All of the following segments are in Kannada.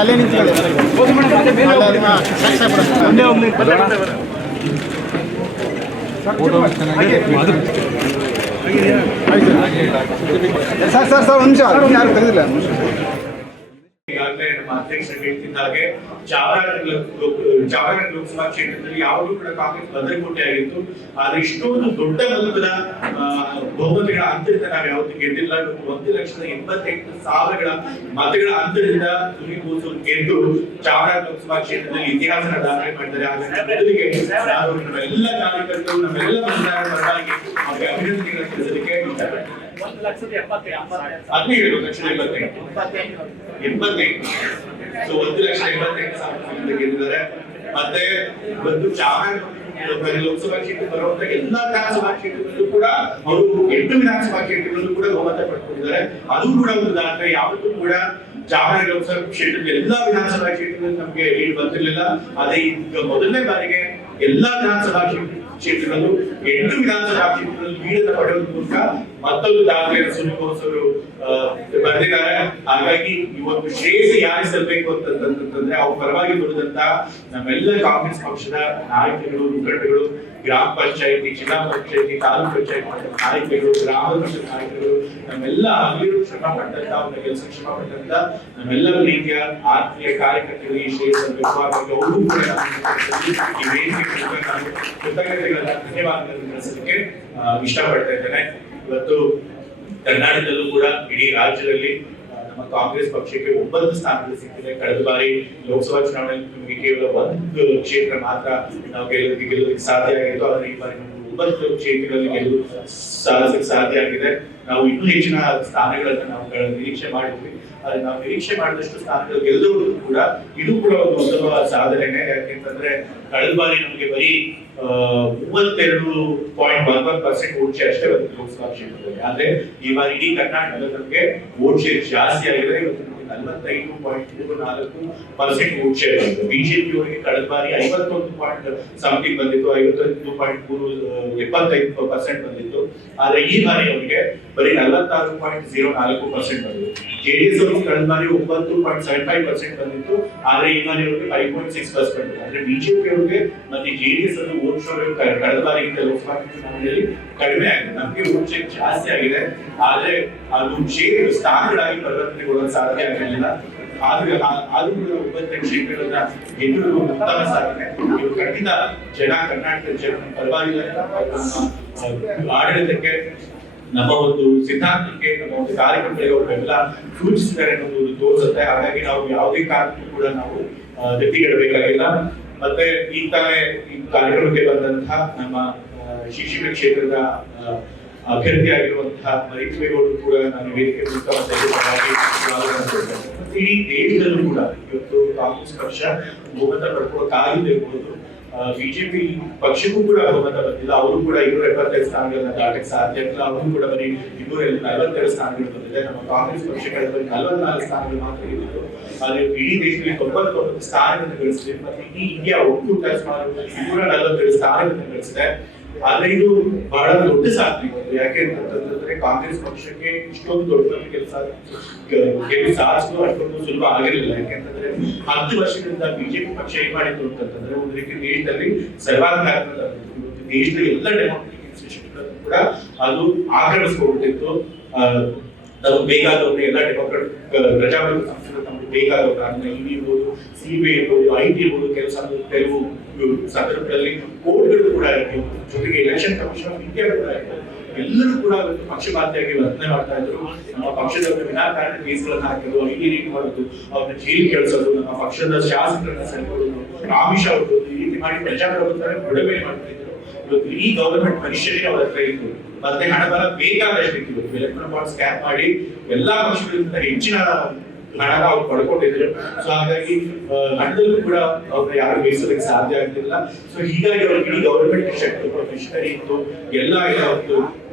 ಅಲ್ಲೇ ನಿಂತ್ಕೊಳ್ಳಿ. ಸರ್ ಒಂದು ನಿಮಿಷ ಯಾರು ತೆಗೆದಿಲ್ಲ. ಈಗಾಗಲೇ ನಮ್ಮ ಅಧ್ಯಕ್ಷರು ಹೇಳ್ತಿದ್ದ ಹಾಗೆ ಚಾಮರಾಜನಗರ ಲೋಕಸಭಾ ಕ್ಷೇತ್ರದಲ್ಲಿ ಯಾವಾಗಲೂ ಕೂಡ ಕಾಂಗ್ರೆಸ್ ಭದ್ರಕೋಟೆ ಆಗಿತ್ತು. ಆದ್ರೆ ಇಷ್ಟೊಂದು ದೊಡ್ಡ ಮೊತ್ತದ ಬಹುಮತಗಳ ಅಂತರದಿಂದ ನಾವು ಯಾವತ್ತೂ ಗೆದ್ದಿಲ್ಲ. 1,88,000 ಮತಗಳ ಅಂತರದಿಂದ ತುನಿಕೋಸು ಗೆದ್ದು ಚಾಮರಾಜನಗರ ಲೋಕಸಭಾ ಕ್ಷೇತ್ರದಲ್ಲಿ ಇತಿಹಾಸನ ದಾಖಲೆ ಮಾಡಿದ್ದಾರೆ. ಹಾಗಾಗಿ ಮೊದಲಿಗೆ ನಮ್ಮೆಲ್ಲ ಕಾರ್ಯಕರ್ತರು ನಮ್ಮೆಲ್ಲ ಮತದಾರರ ಪರವಾಗಿ ಅವರಿಗೆ ಅಭಿನಂದನೆಗಳನ್ನು ತಿಳಿಸಲಿಕ್ಕೆ ಇಷ್ಟಪಡ್ತೀನಿ. 1,88,000 ಗೆದ್ದಿದ್ದಾರೆ. ಮತ್ತೆ ಇವತ್ತು ಚಾಮರಾಜನಗರ ಲೋಕಸಭಾ ಕ್ಷೇತ್ರ ಬರುವಂತ ಎಲ್ಲಾ ವಿಧಾನಸಭಾ ಕ್ಷೇತ್ರದಲ್ಲೂ ಕೂಡ ಅವರು 8 ವಿಧಾನಸಭಾ ಕ್ಷೇತ್ರಗಳಲ್ಲೂ ಕೂಡ ಬಹುಮತ ಪಡ್ಕೊಂಡಿದ್ದಾರೆ. ಅದು ಕೂಡ ಒಂದು ದಾಖಲೆ. ಯಾವತ್ತೂ ಕೂಡ ಚಾಮರಾಜನಗರ ಲೋಕಸಭಾ ಕ್ಷೇತ್ರದ ಎಲ್ಲಾ ವಿಧಾನಸಭಾ ಕ್ಷೇತ್ರದಲ್ಲಿ ನಮಗೆ ಲೀಡ್ ಬಂದಿರಲಿಲ್ಲ. ಅದೇ ಈಗ ಮೊದಲನೇ ಬಾರಿಗೆ ಎಲ್ಲಾ ವಿಧಾನಸಭಾ ಕ್ಷೇತ್ರಗಳು 8 ವಿಧಾನಸಭಾ ಕ್ಷೇತ್ರದಲ್ಲಿ ಲೀಡ್ ಪಡೆಯುವ ಮೂಲಕ ಮತ್ತೊಂದು ದಾಖಲೆಯನ್ನು ಸುನಿಲ್ ಅವರು ಬರೆದಿದ್ದಾರೆ. ಹಾಗಾಗಿ ಇವತ್ತು ಶ್ರೇಯಸ್ಸು ಯಾರಿಗೆ ಸಲ್ಲಬೇಕು ಅಂತಂದ್ರೆ ಅವ್ರ ಪರವಾಗಿ ದುಡಿದಂತ ನಮ್ಮೆಲ್ಲ ಕಾಂಗ್ರೆಸ್ ಪಕ್ಷದ ನಾಯಕರು, ಮುಖಂಡಗಳು, ಗ್ರಾಮ ಪಂಚಾಯತಿ, ಜಿಲ್ಲಾ ಪಂಚಾಯತಿ, ತಾಲೂಕು ಪಂಚಾಯತ್ ನಾಯಕರು, ಗ್ರಾಮ ಪಂಚಾಯತ್ ನಾಯಕರು, ನಮ್ಮೆಲ್ಲ ಹಗಲಿರು ಶ್ರಮ ಪಟ್ಟಂತ ಅವ್ರ ಕೆಲಸ ಶ್ರಮ ಪಟ್ಟಂತ ನಮ್ಮೆಲ್ಲ ರೀತಿಯ ಆತ್ಮೀಯ ಕಾರ್ಯಕರ್ತರಿಗೆ ಈ ಶ್ರೇಯಸ್ಸು ಸಲ್ಲಬೇಕು. ಅವರು ಕೂಡ ಈ ವೇದಿಕೆ ನಾನು ಕೃತಜ್ಞತೆಗಳ ಧನ್ಯವಾದಗಳನ್ನು ತಿಳಿಸಲಿಕ್ಕೆ ಇಷ್ಟಪಡ್ತಾ ಇದ್ದೇನೆ. ಇವತ್ತು ಕರ್ನಾಟಕದಲ್ಲೂ ಕೂಡ ಇಡೀ ರಾಜ್ಯದಲ್ಲಿ ನಮ್ಮ ಕಾಂಗ್ರೆಸ್ ಪಕ್ಷಕ್ಕೆ 9 ಸ್ಥಾನಗಳು ಸಿಕ್ಕಿದೆ. ಕಳೆದ ಬಾರಿ ಲೋಕಸಭಾ ಚುನಾವಣೆಯಲ್ಲಿ ನಮಗೆ ಕೇವಲ 1 ಕ್ಷೇತ್ರ ಮಾತ್ರ ನಾವು ಗೆಲ್ಲೋದಕ್ಕೆ ಸಾಧ್ಯ ಆಗಿತ್ತು. ಆದರೆ ಈ ಬಾರಿ 9 ಕ್ಷೇತ್ರಗಳಲ್ಲಿ ಗೆಲ್ಲಲು ಸಾಧಿಸಕ್ಕೆ ಸಾಧ್ಯ ಆಗಿದೆ. ನಾವು ಇನ್ನೂ ಹೆಚ್ಚಿನ ಸ್ಥಾನಗಳನ್ನ ನಾವು ನಿರೀಕ್ಷೆ ಮಾಡಿದ್ವಿ. ಆದ್ರೆ ನಾವು ನಿರೀಕ್ಷೆ ಮಾಡಿದಷ್ಟು ಸ್ಥಾನಗಳು ಗೆಲ್ಲುವುದು ಕೂಡ ಇದು ಕೂಡ ಒಂದು ಉತ್ತಮ ಸಾಧನೆನೇ. ಯಾಕೆಂತಂದ್ರೆ ಕಳೆದ ಬಾರಿ ನಮಗೆ ಬರೀ 32.11% ವೋಟ್ ಶೇರ್ ಅಷ್ಟೇ ಬಂದಿತ್ತು ಲೋಕಸಭಾ ಕ್ಷೇತ್ರದಲ್ಲಿ. ಆದ್ರೆ ಈ ಬಾರಿ ಇಡೀ ಕರ್ನಾಟಕದಲ್ಲಿ ನಮಗೆ ವೋಟ್ ಶೇರ್ ಜಾಸ್ತಿ ಆಗಿದೆ. ಇವತ್ತು 45.34% ವೋಟ್ ಶೇರ್ ಬಂದಿದೆ. ಬಿಜೆಪಿ ಅವರಿಗೆ ಕಳೆದ ಬಾರಿ 51.something ಬಂದಿತ್ತು, 51.75% ಬಂದಿತ್ತು. ಆದ್ರೆ ಈ ಬಾರಿ ಅವರಿಗೆ ಬರೀ 46.04% ಬಂದಿದೆ. ಜೆಡಿಎಸ್ ಅವರಿಗೆ ಕಳೆದ ಬಾರಿ 9.75% ಬಂದಿತ್ತು. ಆದ್ರೆ ಈ ಬಾರಿ ಅವರಿಗೆ 5.6% ಬಂದಿದೆ. ಅಂದ್ರೆ ಬಿಜೆಪಿ ಅವರಿಗೆ ಮತ್ತೆ ಜೆಡಿಎಸ್ ಅವರು ವೋಟ್ ಶೇರ್ ಕಳೆದ ಬಾರಿಗಿಂತ ಲೋಕಸಭಾ ಚುನಾವಣೆಯಲ್ಲಿ ಕಡಿಮೆ ಆಗಿದೆ. ನಮಗೆ ವೋಟ್ ಶೇರ್ ಜಾಸ್ತಿ ಆಗಿದೆ. ಆದ್ರೆ ಅದು ಕ್ಷೇತ್ರ ಸ್ಥಾನಗಳಾಗಿ ಪರಿವರ್ತನೆಗೊಳ್ಳಲು ಸಾಧ್ಯ ಆಗಲಿಲ್ಲ. ಆದ್ರೂ ಕೂಡ 9 ಕ್ಷೇತ್ರಗಳನ್ನ ಗೆಲ್ಲುವುದು ಉತ್ತಮ ಸಾಧನೆ. ಇದು ಖಂಡಿತ ಕರ್ನಾಟಕದ ಜನ ಪರವಾಗಿಲ್ಲ. ಆಡಳಿತಕ್ಕೆ ನಮ್ಮ ಒಂದು ಸಿದ್ಧಾಂತಕ್ಕೆ, ನಮ್ಮ ಒಂದು ಕಾರ್ಯಕರ್ತರಿಗೆ ಅವರೆಲ್ಲ ಸೂಚಿಸಿದ್ದಾರೆ ಅನ್ನೋದು ತೋರಿಸುತ್ತೆ. ಹಾಗಾಗಿ ನಾವು ಯಾವುದೇ ಕಾರಣಕ್ಕೂ ಕೂಡ ನಾವು ಗಟ್ಟಿಗಿಡಬೇಕಾಗಿಲ್ಲ. ಮತ್ತೆ ಈ ಕಾರ್ಯಕ್ರಮಕ್ಕೆ ಬಂದಂತಹ ನಮ್ಮ ಶಿಕ್ಷಣ ಕ್ಷೇತ್ರದ ಅಭ್ಯರ್ಥಿ ಆಗಿರುವಂತಹ ಮರಿತ್ವೇಗೌಡರು ಕೂಡ ನಾನು ವೇದಿಕೆ ಇಡೀ ದೇಶದಲ್ಲೂ ಕೂಡ ಇವತ್ತು ಕಾಂಗ್ರೆಸ್ ಪಕ್ಷ ಬಹುಮತ ಪಡ್ಕೊಳ್ಳೋಕ್ಕಾಗದೇ ಇರ್ಬೋದು. ಬಿಜೆಪಿ ಪಕ್ಷಕ್ಕೂ ಕೂಡ ಬಹುಮತ ಬಂದಿಲ್ಲ. ಅವರು ಕೂಡ 275 ಸ್ಥಾನಗಳನ್ನ ದಾಟಕ್ಕೆ ಸಾಧ್ಯ ಇಲ್ಲ. ಅವರು ಕೂಡ ಬರೀ 242 ಸ್ಥಾನಗಳು ಬಂದಿದೆ. ನಮ್ಮ ಕಾಂಗ್ರೆಸ್ ಪಕ್ಷಕ್ಕೆ ಬರೀ 44 ಸ್ಥಾನಗಳು ಮಾತ್ರ ಇದ್ದು, ಆದ್ರೆ ಇಡೀ ದೇಶದಲ್ಲಿ 99 ಸ್ಥಾನಗಳನ್ನು ಗಳಿಸಿದೆ. ಮತ್ತೆ ಇಡೀ ಇಂಡಿಯಾ ಒಕ್ಕೂಟ ಸುಮಾರು 247 ಸ್ಥಾನಗಳನ್ನು ಗಳಿಸಿದೆ. ಆದ್ರೆ ಇದು ಬಹಳ ದೊಡ್ಡ ಸಾಧನೆ. ಯಾಕೆ ಅಂತಂದ್ರೆ ಕಾಂಗ್ರೆಸ್ ಪಕ್ಷಕ್ಕೆ ಇಷ್ಟೊಂದು ದೊಡ್ಡ ಕೆಲಸ ಸಾಧಿಸಲು ಅಷ್ಟೊಂದು ಸುಲಭ ಆಗಿರಲಿಲ್ಲ. ಯಾಕೆಂತಂದ್ರೆ 10 ವರ್ಷಗಳಿಂದ ಬಿಜೆಪಿ ಪಕ್ಷ ಏನ್ ಮಾಡಿತ್ತು ಅಂತಂದ್ರೆ ಒಂದು ರೀತಿ ದೇಶದಲ್ಲಿ ಸರ್ವಾಧಿಕಾರ ದೇಶದ ಎಲ್ಲ ಡೆಮೋಕ್ರೆಟಿಕ್ ಇನ್ಸ್ಟಿಟ್ಯೂಷನ್ ಕೂಡ ಅದು ಆಕ್ರಮಿಸಿಕೊಂಡಿತ್ತು. ನಾವು ಬೇಕಾದವ್ರನ್ನ ಎಲ್ಲ ಡೆಮೋಕ್ರಾಟಿಕ್ ಪ್ರಜಾಪ್ರಭುತ್ವ ಸಂಸ್ಥೆಗಳು ನಮ್ಗೆ ಬೇಕಾದವ್ರ ಇಡಿ ಇರ್ಬೋದು, ಸಿಬಿಐ ಇರ್ಬೋದು, ಐಟಿ ಇರ್ಬೋದು, ಕೆಲವು ಸಂದರ್ಭದಲ್ಲಿ ಕೋರ್ಟ್ಗಳು ಕೂಡ ಇರ್ಬೋದು, ಜೊತೆಗೆ ಎಲೆಕ್ಷನ್ ಕಮಿಷನ್ ಆಫ್ ಇಂಡಿಯಾ ಕೂಡ ಇರ್ಬೋದು. ಎಲ್ಲರೂ ಕೂಡ ಪಕ್ಷಪಾತಿಯಾಗಿ ವರ್ತನೆ ಮಾಡ್ತಾ ಇದ್ರು. ನಮ್ಮ ಪಕ್ಷದವರ ವಿನಾಕಾರಣ ಕೇಸ್ಗಳನ್ನ ಹಾಕಿದ್ರು, ಐಟಿ ರೀತಿ ಮಾಡೋದು, ಅವ್ರನ್ನ ಜೈಲಿಗೆ ಕಳಿಸೋದು, ನಮ್ಮ ಪಕ್ಷದ ಶಾಸಕರನ್ನ ಸೆಳೆಯೋದು, ಆಮಿಷ ಹೊಡೋದು, ಈ ರೀತಿ ಮಾಡಿ ಪ್ರಜಾಪ್ರಭುತ್ವ ಬಿಡುಗಡೆ ಮಾಡ್ತಾ ಇದ್ರು. ಇವತ್ತು ಈ ಗವರ್ಮೆಂಟ್ ಪರಿಶೀಲನೆ ಅವರ ಹತ್ರ ಇತ್ತು. ಮತ್ತೆ ಹಣ ಬಲ ಬೇಕಾದಷ್ಟು ಇತ್ತು. ಎಲೆಕ್ಟ್ರಾನಿಕ್ ಬಾಂಡ್ ಸ್ಕ್ಯಾಮ್ ಮಾಡಿ ಎಲ್ಲಾ ಪಕ್ಷಗಳಿಂದ ಹೆಚ್ಚಿನ ಹಣ ಅವ್ರು ಪಡ್ಕೊಂಡಿದ್ರು. ಸೊ ಹಾಗಾಗಿ ಹಣದಲ್ಲೂ ಕೂಡ ಅವ್ರನ್ನ ಯಾರು ಬೇಯಿಸೋದಕ್ಕೆ ಸಾಧ್ಯ ಆಗ್ತಿಲ್ಲ. ಸೊ ಹೀಗಾಗಿ ಅವ್ರಿಗೆ ಇಡೀ ಗವರ್ಮೆಂಟ್ ಶಕ್ತಿ ಮಿಷನರಿ ಇತ್ತು. ಎಲ್ಲ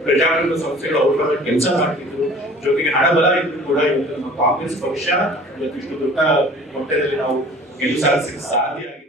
ಪ್ರಜಾಪ್ರಭುತ್ವ ಸಂಸ್ಥೆಗಳು ಅವ್ರ ಕೆಲಸ ಮಾಡ್ತಿದ್ರು. ಜೊತೆಗೆ ಹಣ ಬಲ ಇದ್ರು ಕೂಡ ಇವತ್ತು ನಮ್ಮ ಕಾಂಗ್ರೆಸ್ ಪಕ್ಷ ಇವತ್ತಿಷ್ಟು ದೊಡ್ಡ ಮಟ್ಟದಲ್ಲಿ ನಾವು ಗೆದ್ದು ಸಾಧಿಸಲಿಕ್ಕೆ ಸಾಧ್ಯ ಆಗಿದೆ.